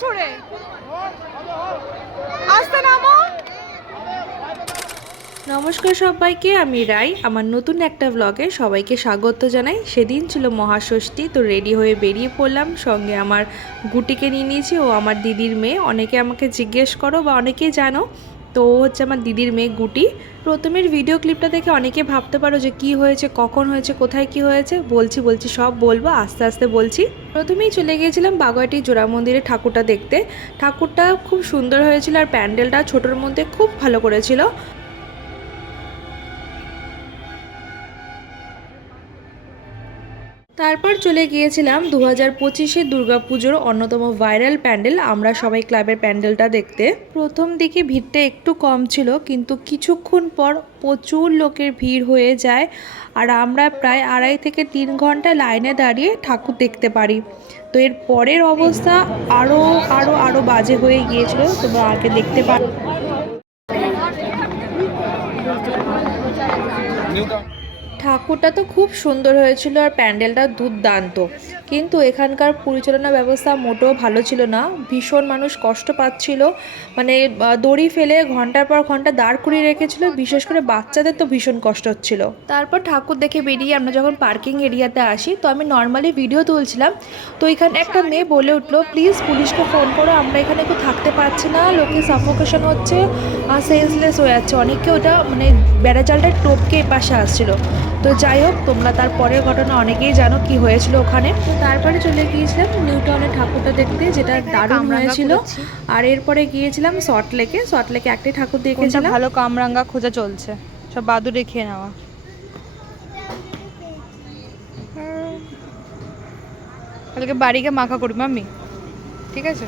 ছুড়ে আস্তে নামো। নমস্কার সবাইকে, আমি রাই। আমার নতুন একটা ব্লগে সবাইকে স্বাগত জানাই। সেদিন ছিল মহাষষ্ঠী, তো রেডি হয়ে বেরিয়ে পড়লাম। সঙ্গে আমার গুটিকে নিয়ে নিয়েছি, ও আমার দিদির মেয়ে। অনেকে আমাকে জিজ্ঞেস করো বা অনেকেই জানো, তো ও হচ্ছে আমার দিদির মেয়ে গুটি। প্রথমের ভিডিও ক্লিপটা দেখে অনেকে ভাবতে পারো যে কি হয়েছে, কখন হয়েছে, কোথায় কি হয়েছে। বলছি সব বলবো, আস্তে আস্তে বলছি। প্রথমেই চলে গিয়েছিলাম বাগুইআটি জোড়া মন্দিরে ঠাকুরটা দেখতে। ঠাকুরটা খুব সুন্দর হয়েছিল, আর প্যান্ডেলটা ছোটোর মধ্যে খুব ভালো করেছিল। তারপর চলে গিয়েছিলাম 2025-এ দুর্গাপুজোর অন্যতম ভাইরাল প্যান্ডেল আমরা সবাই ক্লাবের প্যান্ডেলটা দেখতে। প্রথম দিকে ভিড়টা একটু কম ছিল, কিন্তু কিছুক্ষণ পর প্রচুর লোকের ভিড় হয়ে যায়, আর আমরা প্রায় 2.5 থেকে 3 ঘন্টা লাইনে দাঁড়িয়ে ঠাকুর দেখতে পারি। তো এর পরের অবস্থা আরও আরও আরও বাজে হয়ে গিয়েছিল, তোমরা আগে দেখতে পারো। ঠাকুরটা তো খুব সুন্দর হয়েছিল, আর প্যান্ডেলটা দুর্দান্ত, কিন্তু এখানকার পরিচালনা ব্যবস্থা মোটেও ভালো ছিল না। ভীষণ মানুষ কষ্ট পাচ্ছিল, মানে দড়ি ফেলে ঘন্টার পর ঘন্টা দাঁড় করিয়ে রেখেছিল, বিশেষ করে বাচ্চাদের তো ভীষণ কষ্ট হচ্ছিল। তারপর ঠাকুর দেখে বেরিয়ে আমরা যখন পার্কিং এরিয়াতে আসি, তো আমি নর্মালি ভিডিও তুলছিলাম, তো এখানে একটা মেয়ে বলে উঠলো, প্লিজ পুলিশকে ফোন করো, আমরা এখানে একটু থাকতে পারছি না, লোকে সাফোকেশন হচ্ছে আর সেন্সলেস হয়ে যাচ্ছে। অনেকে ওটা মানে বেড়াজালটা টপকে পাশে আসছিল। তো যাই হোক, তোমরা তার পরের ঘটনা অনেকেই জানো কি হয়েছিল ওখানে। তো তারপরে চলে গিয়েছিলাম নিউ টাউনের ঠাকুরটা দেখতে, যেটা দারুণ হয়েছিল। আর এরপরে গিয়েছিলাম সল্টলেকে। সল্টলেকে একটাই ঠাকুর দেখেছিলাম। ভালো কামরাঙ্গা খোঁজা চলছে, সব বাদুড়ে খেয়ে নেওয়া। কালকে বাড়িকে মাখা করবি মাম্মি, ঠিক আছে?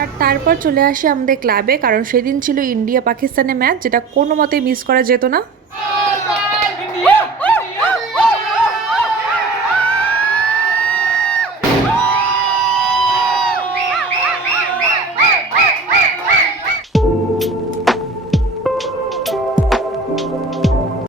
আর তারপর চলে আসি আমাদের ক্লাবে, কারণ সেদিন ছিল ইন্ডিয়া পাকিস্তানের ম্যাচ, যেটা কোনো মতেই মিস করা যেত না।